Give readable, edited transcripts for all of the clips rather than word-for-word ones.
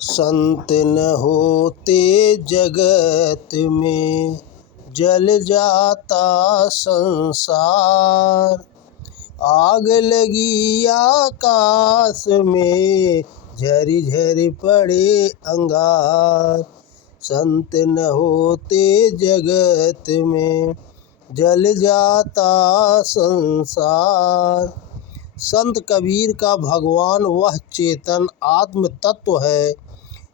संत न होते जगत में जल जाता संसार। आग लगी आकाश में झरी झरी पड़े अंगार। संत न होते जगत में जल जाता संसार। संत कबीर का भगवान वह चेतन आत्म तत्व है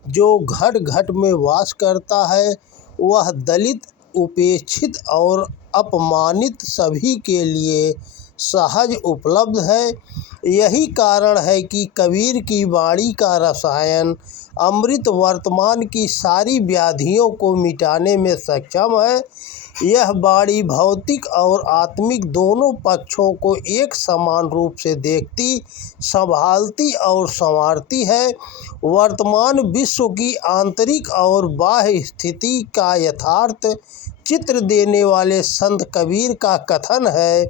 जो घट घट में वास करता है। वह दलित, उपेक्षित और अपमानित सभी के लिए सहज उपलब्ध है। यही कारण है कि कबीर की वाणी का रसायन अमृत वर्तमान की सारी व्याधियों को मिटाने में सक्षम है। यह वाणी भौतिक और आत्मिक दोनों पक्षों को एक समान रूप से देखती, संभालती और संवारती है। वर्तमान विश्व की आंतरिक और बाह्य स्थिति का यथार्थ चित्र देने वाले संत कबीर का कथन है,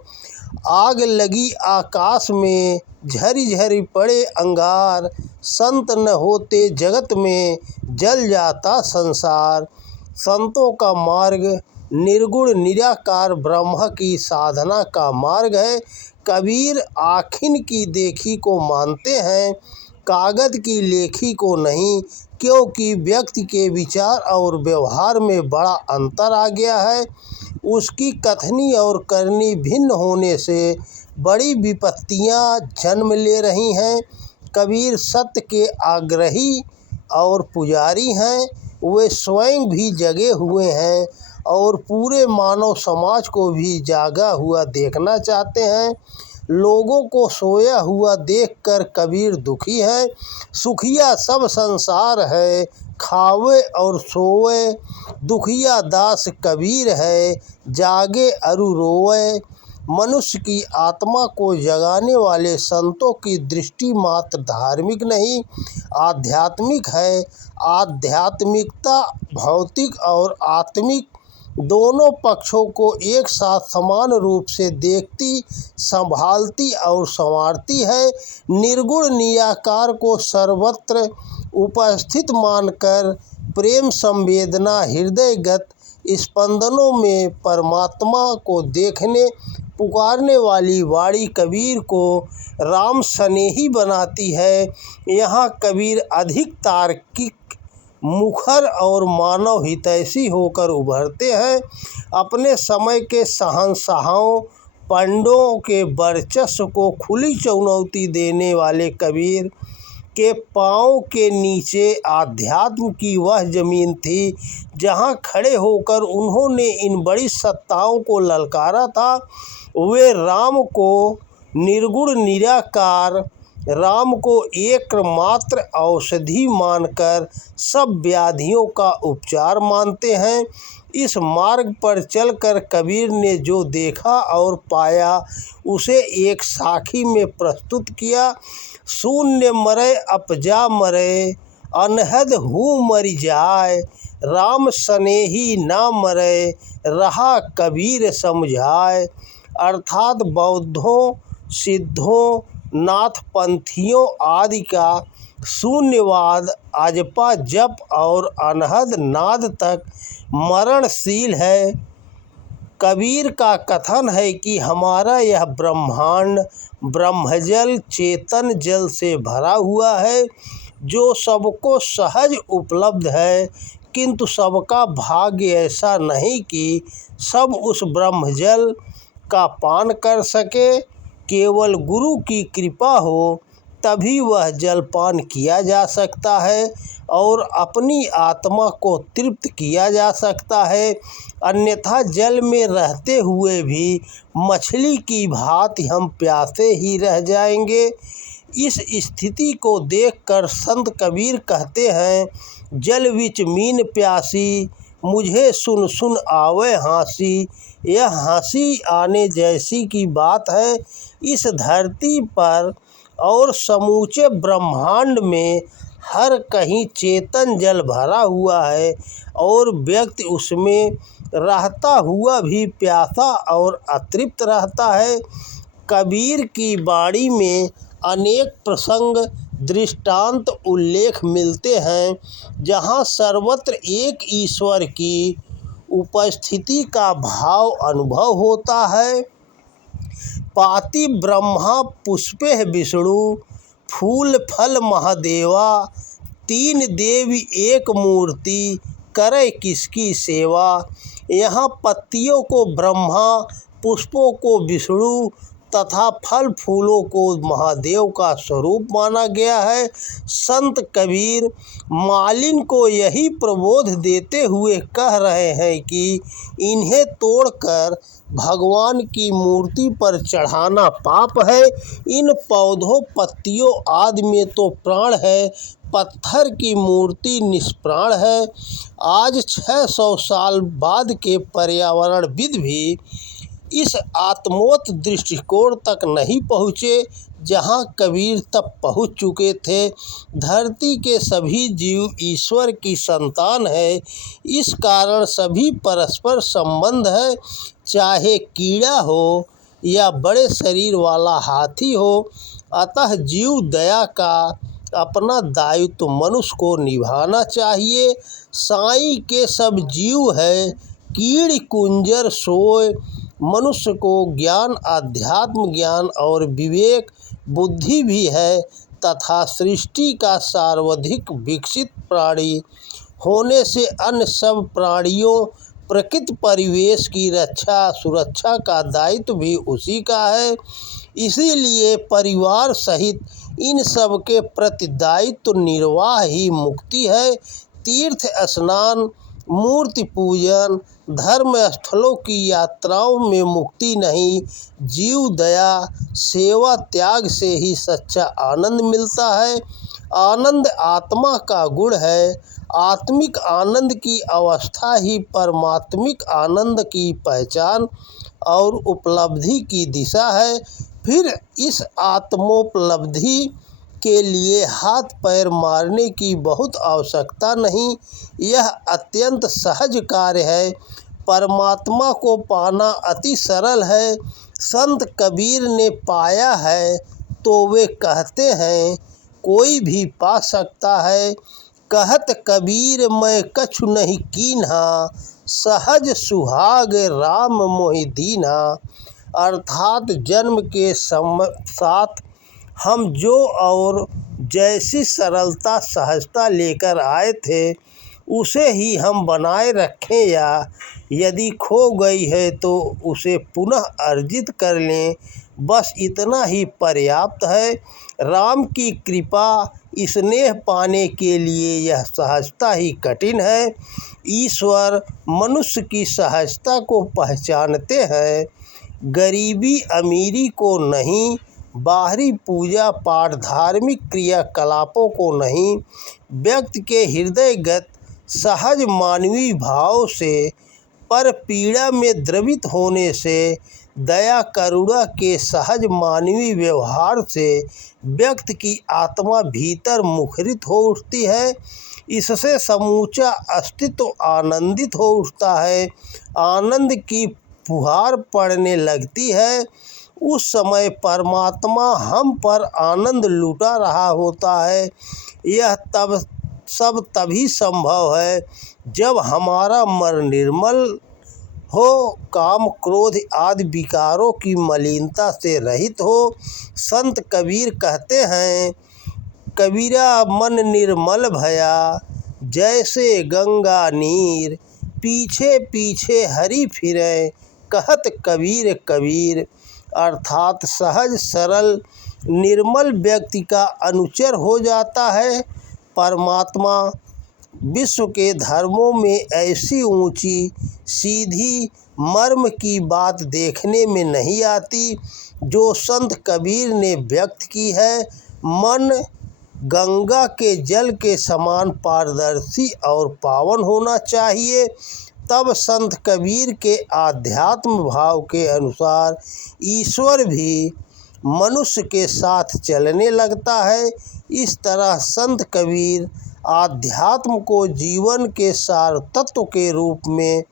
आग लगी आकाश में झरी झरी पड़े अंगार। संत न होते जगत में जल जाता संसार। संतों का मार्ग निर्गुण निराकार ब्रह्म की साधना का मार्ग है। कबीर आखिन की देखी को मानते हैं, कागज की लेखी को नहीं, क्योंकि व्यक्ति के विचार और व्यवहार में बड़ा अंतर आ गया है। उसकी कथनी और करनी भिन्न होने से बड़ी विपत्तियां जन्म ले रही हैं। कबीर सत्य के आग्रही और पुजारी हैं। वे स्वयं भी जगे हुए हैं और पूरे मानव समाज को भी जागा हुआ देखना चाहते हैं। लोगों को सोया हुआ देखकर कबीर दुखी है। सुखिया सब संसार है, खावे और सोवे। दुखिया दास कबीर है, जागे अरु रोवे। मनुष्य की आत्मा को जगाने वाले संतों की दृष्टि मात्र धार्मिक नहीं, आध्यात्मिक है। आध्यात्मिकता भौतिक और आत्मिक दोनों पक्षों को एक साथ समान रूप से देखती, संभालती और संवारती है। निर्गुण निराकार को सर्वत्र उपस्थित मानकर प्रेम संवेदना हृदयगत स्पंदनों में परमात्मा को देखने पुकारने वाली वाणी कबीर को राम स्नेही बनाती है। यहाँ कबीर अधिक तार्किक, मुखर और मानव हितैषी होकर उभरते हैं। अपने समय के शहंशाहों पंडों के वर्चस्व को खुली चुनौती देने वाले कबीर के पांव के नीचे आध्यात्म की वह जमीन थी जहां खड़े होकर उन्होंने इन बड़ी सत्ताओं को ललकारा था। वे राम को निर्गुण निराकार, राम को एकमात्र औषधि मानकर सब व्याधियों का उपचार मानते हैं। इस मार्ग पर चलकर कबीर ने जो देखा और पाया उसे एक साखी में प्रस्तुत किया। शून्य मरे अपजा मरे, अनहद हूँ मरि जाय। राम स्नेही ना मरे, रहा कबीर समझाय। अर्थात बौद्धों, सिद्धों, नाथपंथियों आदि का शून्यवाद अजपा जप और अनहद नाद तक मरणशील है। कबीर का कथन है कि हमारा यह ब्रह्मांड ब्रह्मजल चेतन जल से भरा हुआ है जो सबको सहज उपलब्ध है, किंतु सबका भाग्य ऐसा नहीं कि सब उस ब्रह्मजल का पान कर सके। केवल गुरु की कृपा हो तभी वह जलपान किया जा सकता है और अपनी आत्मा को तृप्त किया जा सकता है। अन्यथा जल में रहते हुए भी मछली की भांति हम प्यासे ही रह जाएंगे। इस स्थिति को देखकर संत कबीर कहते हैं, जल विच मीन प्यासी, मुझे सुन सुन आवे हंसी। यह हंसी आने जैसी की बात है। इस धरती पर और समूचे ब्रह्मांड में हर कहीं चेतन जल भरा हुआ है और व्यक्ति उसमें रहता हुआ भी प्यासा और अतृप्त रहता है। कबीर की वाणी में अनेक प्रसंग दृष्टांत उल्लेख मिलते हैं जहाँ सर्वत्र एक ईश्वर की उपस्थिति का भाव अनुभव होता है। पाति ब्रह्मा पुष्पे विष्णु फूल फल महादेवा, तीन देवी एक मूर्ति करे किसकी सेवा। यहाँ पत्तियों को ब्रह्मा, पुष्पों को विष्णु तथा फल फूलों को महादेव का स्वरूप माना गया है। संत कबीर मालिन को यही प्रबोध देते हुए कह रहे हैं कि इन्हें तोड़कर भगवान की मूर्ति पर चढ़ाना पाप है। इन पौधों पत्तियों आदि में तो प्राण है, पत्थर की मूर्ति निष्प्राण है। आज 600 साल बाद के पर्यावरणविद भी इस आत्मोत दृष्टिकोण तक नहीं पहुँचे जहाँ कबीर तब पहुँच चुके थे। धरती के सभी जीव ईश्वर की संतान है, इस कारण सभी परस्पर संबंध है। चाहे कीड़ा हो या बड़े शरीर वाला हाथी हो, अतः जीव दया का अपना दायित्व मनुष्य को निभाना चाहिए। साईं के सब जीव है, कीड़ कुंजर सोए। मनुष्य को ज्ञान, आध्यात्म ज्ञान और विवेक बुद्धि भी है तथा सृष्टि का सर्वाधिक विकसित प्राणी होने से अन्य सब प्राणियों प्रकृति परिवेश की रक्षा सुरक्षा का दायित्व भी उसी का है। इसीलिए परिवार सहित इन सब के प्रति दायित्व निर्वाह ही मुक्ति है। तीर्थ स्नान, मूर्ति पूजन, धर्म स्थलों की यात्राओं में मुक्ति नहीं, जीव दया सेवा त्याग से ही सच्चा आनंद मिलता है। आनंद आत्मा का गुण है। आत्मिक आनंद की अवस्था ही परमात्मिक आनंद की पहचान और उपलब्धि की दिशा है। फिर इस आत्मोपलब्धि के लिए हाथ पैर मारने की बहुत आवश्यकता नहीं, यह अत्यंत सहज कार्य है। परमात्मा को पाना अति सरल है। संत कबीर ने पाया है तो वे कहते हैं कोई भी पा सकता है। कहत कबीर मैं कछु नहीं कीन्हा, सहज सुहाग राम मोहि दीन्हा। अर्थात जन्म के साथ हम जो और जैसी सरलता सहजता लेकर आए थे उसे ही हम बनाए रखें, या यदि खो गई है तो उसे पुनः अर्जित कर लें, बस इतना ही पर्याप्त है। राम की कृपा स्नेह पाने के लिए यह सहजता ही कठिन है। ईश्वर मनुष्य की सहजता को पहचानते हैं, गरीबी अमीरी को नहीं, बाहरी पूजा पाठ धार्मिक क्रियाकलापों को नहीं। व्यक्ति के हृदयगत सहज मानवीय भाव से पर पीड़ा में द्रवित होने से, दया करुणा के सहज मानवीय व्यवहार से व्यक्ति की आत्मा भीतर मुखरित हो उठती है। इससे समूचा अस्तित्व आनंदित हो उठता है। आनंद की फुहार पड़ने लगती है। उस समय परमात्मा हम पर आनंद लुटा रहा होता है। यह सब तभी संभव है जब हमारा मन निर्मल हो, काम क्रोध आदि विकारों की मलिनता से रहित हो। संत कबीर कहते हैं, कबीरा मन निर्मल भया, जैसे गंगा नीर, पीछे पीछे हरि फिरे, कहत कबीर कबीर। अर्थात सहज सरल निर्मल व्यक्ति का अनुचर हो जाता है। परमात्मा विश्व के धर्मों में ऐसी ऊंची सीधी मर्म की बात देखने में नहीं आती जो संत कबीर ने व्यक्त की है। मन गंगा के जल के समान पारदर्शी और पावन होना चाहिए। तब संत कबीर के आध्यात्म भाव के अनुसार ईश्वर भी मनुष्य के साथ चलने लगता है। इस तरह संत कबीर आध्यात्म को जीवन के सार तत्व के रूप में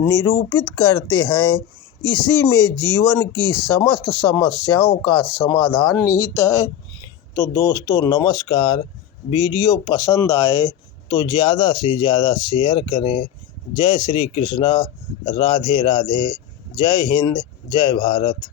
निरूपित करते हैं। इसी में जीवन की समस्त समस्याओं का समाधान निहित है। तो दोस्तों नमस्कार। वीडियो पसंद आए तो ज़्यादा से ज़्यादा शेयर करें। जय श्री कृष्णा, राधे राधे, जय हिंद, जय भारत।